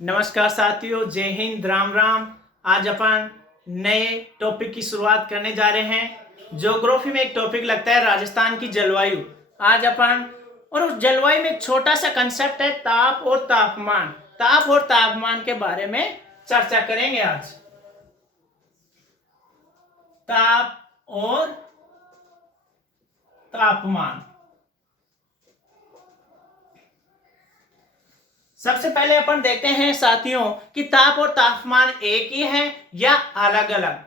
नमस्कार साथियों, जय हिंद, राम राम। आज अपन नए टॉपिक की शुरुआत करने जा रहे हैं। ज्योग्राफी में एक टॉपिक लगता है राजस्थान की जलवायु। आज अपन और उस जलवायु में छोटा सा कंसेप्ट है ताप और तापमान। ताप और तापमान के बारे में चर्चा करेंगे आज। ताप और तापमान। सबसे पहले अपन देखते हैं साथियों कि ताप और तापमान एक ही है या अलग अलग।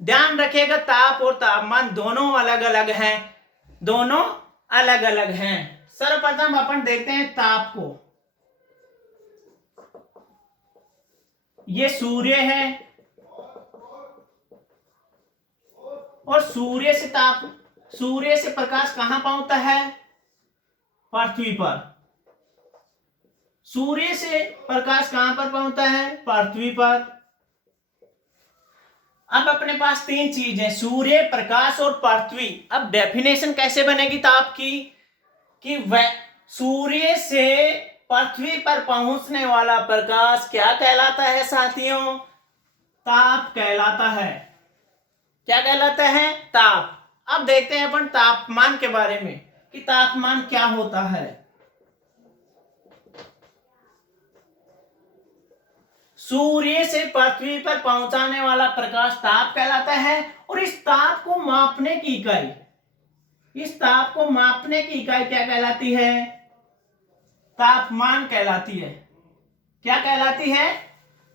ध्यान रखिएगा, ताप और तापमान दोनों अलग अलग हैं, दोनों अलग अलग हैं। सर्वप्रथम अपन देखते हैं ताप को। ये सूर्य है और सूर्य से प्रकाश कहां पहुंचता है? पृथ्वी पर। सूर्य से प्रकाश कहां पर पहुंचता है? पृथ्वी पर। अब अपने पास तीन चीज है, सूर्य, प्रकाश और पृथ्वी। अब डेफिनेशन कैसे बनेगी ताप की कि वह सूर्य से पृथ्वी पर पहुंचने वाला प्रकाश क्या कहलाता है साथियों? ताप कहलाता है। क्या कहलाता है? ताप। अब देखते हैं अपन तापमान के बारे में कि तापमान क्या होता है। सूर्य से पृथ्वी पर पहुंचाने वाला प्रकाश ताप कहलाता है। और इस ताप को मापने की इकाई क्या कहलाती है? तापमान कहलाती है। क्या कहलाती है?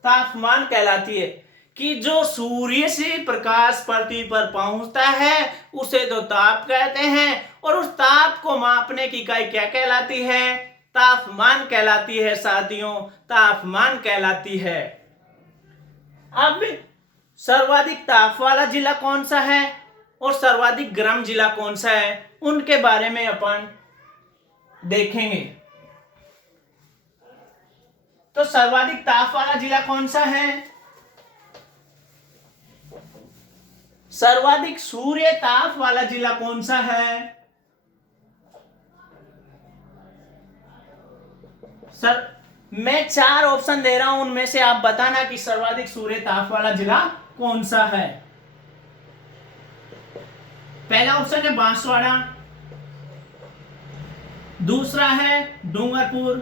तापमान कहलाती है। कि जो सूर्य से प्रकाश पृथ्वी पर पहुंचता है उसे तो ताप कहते हैं, और उस ताप को मापने की इकाई क्या कहलाती है? तापमान कहलाती है साथियों, तापमान कहलाती है। अब सर्वाधिक ताप वाला जिला कौन सा है और सर्वाधिक गर्म जिला कौन सा है, उनके बारे में अपन देखेंगे। तो सर्वाधिक ताप वाला जिला कौन सा है? सर्वाधिक सूर्य ताप वाला जिला कौन सा है? सर, मैं चार ऑप्शन दे रहा हूं, उनमें से आप बताना कि सर्वाधिक सूर्य ताप वाला जिला कौन सा है। पहला ऑप्शन है बांसवाड़ा, दूसरा है डूंगरपुर,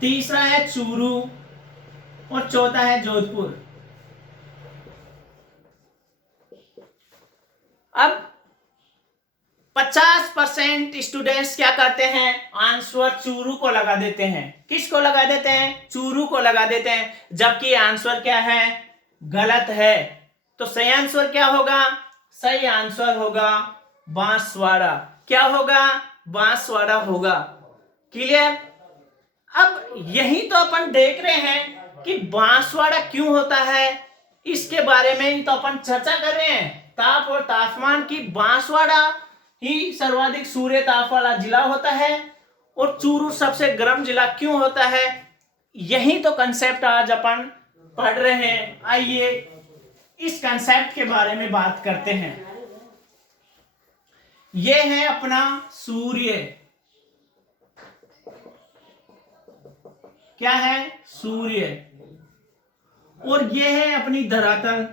तीसरा है चूरू और चौथा है जोधपुर। अब 50% स्टूडेंट्स क्या करते हैं? आंसर चूरू को लगा देते हैं। किसको लगा देते हैं? चूरू को लगा देते हैं, जबकि आंसर क्या है? गलत है। तो सही आंसर क्या होगा? सही आंसर होगा बांसवाड़ा। क्या होगा? बांसवाड़ा होगा। क्लियर? अब यही तो अपन देख रहे हैं कि बांसवाड़ा क्यों होता है, इसके बारे में ही तो अपन चर्चा कर रहे हैं। ताप और तापमान की बांसवाड़ा ही सर्वाधिक सूर्य ताप वाला जिला होता है और चूरू सबसे गर्म जिला क्यों होता है, यही तो कंसेप्ट आज अपन पढ़ रहे हैं। आइए इस कंसेप्ट के बारे में बात करते हैं। यह है अपना सूर्य। क्या है? सूर्य। और यह है अपनी धरातल।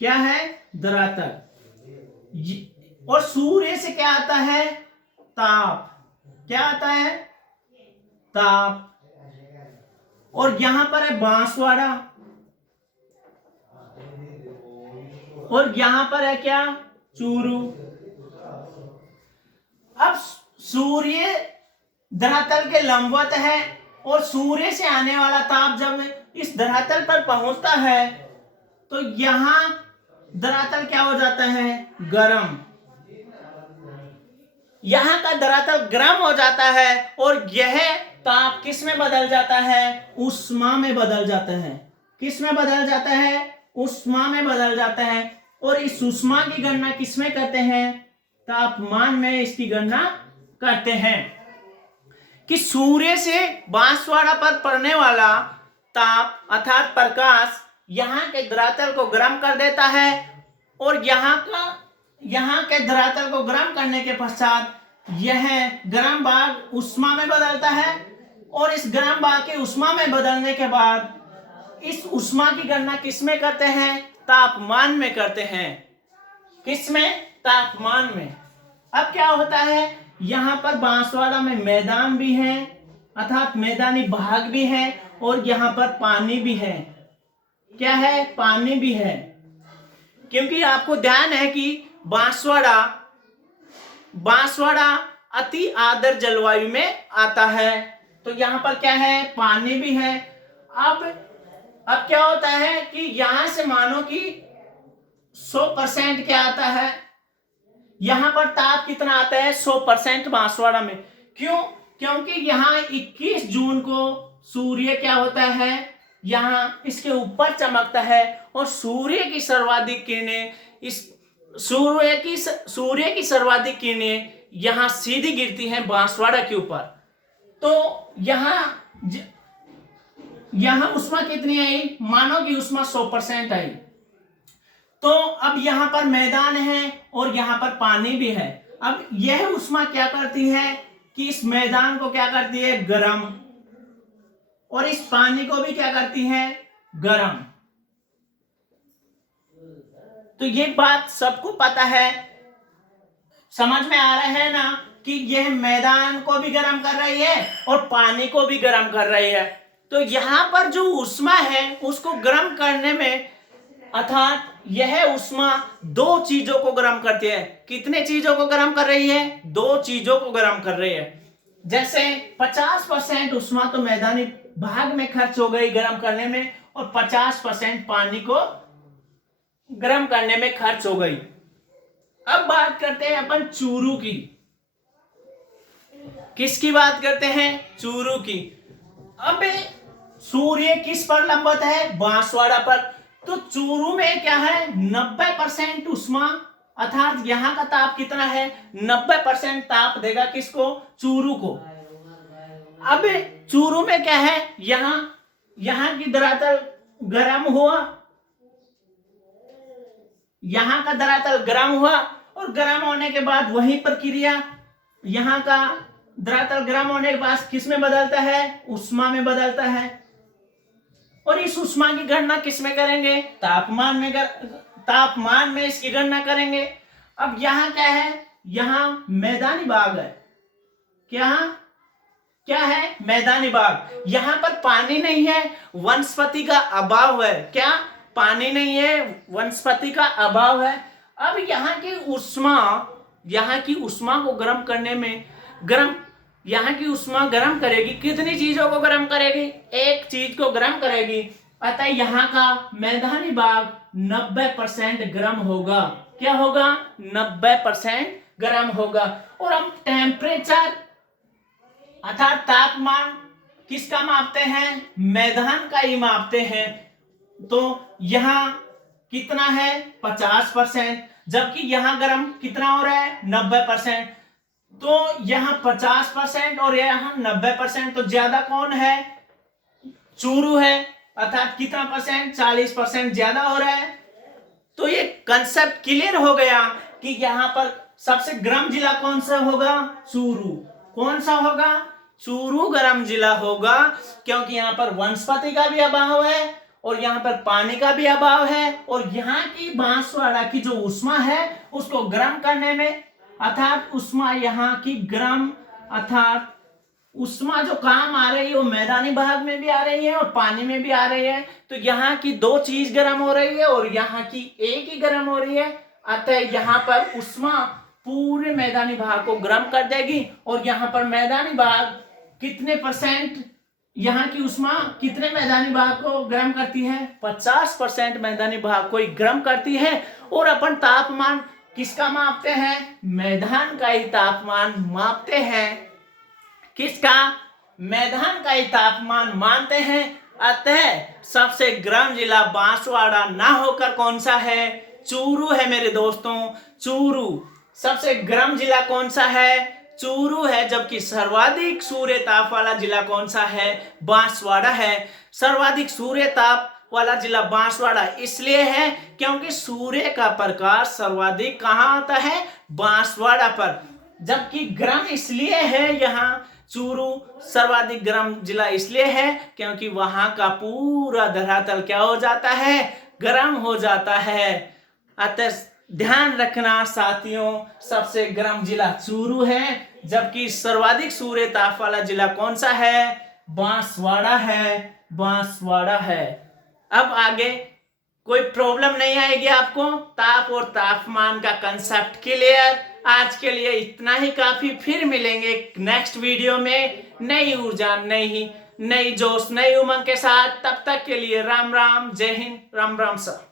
क्या है? धरातल। और सूर्य से क्या आता है? ताप। क्या आता है? ताप। और यहां पर है बांसवाड़ा, और यहां पर है क्या? चूरू। अब सूर्य धरातल के लंबवत है और सूर्य से आने वाला ताप जब इस धरातल पर पहुंचता है तो यहां धरातल क्या हो जाता है? गर्म। यहां का धरातल गर्म हो जाता है और यह ताप किस में बदल जाता है? ऊष्मा में बदल जाता है। किस में बदल जाता है? ऊष्मा में बदल जाता है। और इस ऊष्मा की गणना किस में करते हैं? तापमान में इसकी गणना करते हैं। कि सूर्य से बांसवाड़ा पर पड़ने वाला ताप अर्थात प्रकाश यहाँ के धरातल को गर्म कर देता है, और यहाँ के धरातल को गर्म करने के पश्चात यह गर्म भाग उष्मा में बदलता है और इस गर्म भाग के उष्मा में बदलने के बाद इस उष्मा की गणना किस में करते हैं? तापमान में करते हैं। किस में? तापमान में। अब क्या होता है, यहां पर बांसवाड़ा में मैदान भी है अर्थात मैदानी भाग भी है और यहां पर पानी भी है। क्या है? पानी भी है। क्योंकि आपको ध्यान है कि बांसवाड़ा अति आर्द्र जलवायु में आता है, तो यहां पर क्या है? पानी भी है। अब क्या होता है कि यहां से मानो कि 100% क्या आता है, यहां पर ताप कितना आता है? 100% बांसवाड़ा में। क्यों? क्योंकि यहां 21 जून को सूर्य क्या होता है, यहां इसके ऊपर चमकता है और सूर्य की सर्वाधिक किरणें सूर्य की सर्वाधिक किरणें यहां सीधी गिरती हैं बांसवाड़ा के ऊपर। तो यहां उष्मा कितनी आई? मानो कि उष्मा 100% आई। तो अब यहां पर मैदान है और यहां पर पानी भी है। अब यह उष्मा क्या करती है कि इस मैदान को क्या करती है? गर्म, और इस पानी को भी क्या करती है? गर्म। तो ये बात सबको पता है, समझ में आ रहा है ना कि यह मैदान को भी गर्म कर रही है और पानी को भी गर्म कर रही है। तो यहां पर जो उष्मा है उसको गर्म करने में अर्थात यह उष्मा दो चीजों को गर्म करती है। कितने चीजों को गर्म कर रही है? दो चीजों को गर्म कर रही है। जैसे 50% उष्मा तो मैदानी भाग में खर्च हो गई गर्म करने में और 50% पानी को गर्म करने में खर्च हो गई। अब बात करते हैं अपन चूरू की। किसकी बात करते हैं? चूरू की। अब सूर्य किस पर लंबवत है? बांसवाड़ा पर। तो चूरू में क्या है? 90% उष्मा अर्थात यहां का ताप कितना है? 90% ताप देगा किसको? चूरू को। अब चूरू में क्या है? यहां की धरातल गर्म हुआ, यहां का धरातल गर्म हुआ और गर्म होने के बाद वही प्रक्रिया यहां का धरातल गर्म होने के बाद किस में बदलता है? उष्मा में बदलता है। और इस उष्मा की गणना किस में करेंगे? तापमान में इसकी गणना करेंगे। अब यहां क्या है? यहां मैदानी भाग है। क्या है? मैदानी भाग। यहां पर पानी नहीं है, वनस्पति का अभाव है। क्या? पानी नहीं है, वनस्पति का अभाव है। अब यहां की उष्मा को गर्म करने में यहां की उष्मा गर्म करेगी। कितनी चीजों को गर्म करेगी? एक चीज को गर्म करेगी। अतः यहां का मैदानी भाग 90% गर्म होगा। क्या होगा? 90% गर्म होगा। और हम टेम्परेचर अर्थात तापमान किसका मापते हैं? मैदान का ही मापते हैं। तो यहां कितना है? 50%, जबकि यहां गर्म कितना हो रहा है? 90%। तो यहां 50% और यहां 90%, तो ज्यादा कौन है? चूरू है। अर्थात कितना परसेंट? 40% ज्यादा हो रहा है। तो ये कंसेप्ट क्लियर हो गया कि यहां पर सबसे गर्म जिला कौन सा होगा? चूरू। कौन सा होगा? चूरू गर्म जिला होगा, क्योंकि यहां पर वनस्पति का भी अभाव है और यहां पर पानी का भी अभाव है और यहां की बांसवाड़ा की जो उष्मा है उसको गर्म करने में अर्थात उष्मा यहां की गर्म अर्थात उष्मा जो काम आ रही है वो मैदानी भाग में भी आ रही है और पानी में भी आ रही है। तो यहाँ की दो चीज गर्म हो रही है और यहाँ की एक ही गर्म हो रही है। अतः यहाँ पर उष्मा पूरे मैदानी भाग को गर्म कर देगी और यहाँ पर मैदानी भाग कितने परसेंट, यहाँ की उष्मा कितने मैदानी भाग को गर्म करती है? 50% मैदानी भाग को ही गर्म करती है। और अपन तापमान किसका मापते हैं? मैदान का ही तापमान मापते हैं। किसका? मैदान का ही तापमान मानते हैं। अतः सबसे गर्म जिला बांसवाड़ा ना होकर कौन सा है? चूरू है मेरे दोस्तों। चूरू सबसे गर्म जिला कौन सा है? चूरू है। जबकि सर्वाधिक सूर्य ताप वाला जिला कौन सा है? बांसवाड़ा है। सर्वाधिक सूर्य ताप वाला जिला बांसवाड़ा इसलिए है क्योंकि सूर्य का प्रकाश सर्वाधिक कहां आता है? बांसवाड़ा पर। जबकि गर्म इसलिए है यहाँ चूरू सर्वाधिक गर्म जिला इसलिए है क्योंकि वहां का पूरा धरातल क्या हो जाता है, गर्म हो जाता है। अतः ध्यान रखना साथियों, सबसे गर्म जिला चूरू है, जबकि सर्वाधिक सूर्य ताप वाला जिला कौन सा है, बांसवाड़ा है, बांसवाड़ा है। अब आगे कोई प्रॉब्लम नहीं आएगी आपको, ताप और तापमान का कंसेप्ट क्लियर। आज के लिए इतना ही काफी, फिर मिलेंगे नेक्स्ट वीडियो में नई ऊर्जा, नई जोश, नई उमंग के साथ। तब तक के लिए राम राम, जय हिंद, राम राम सर।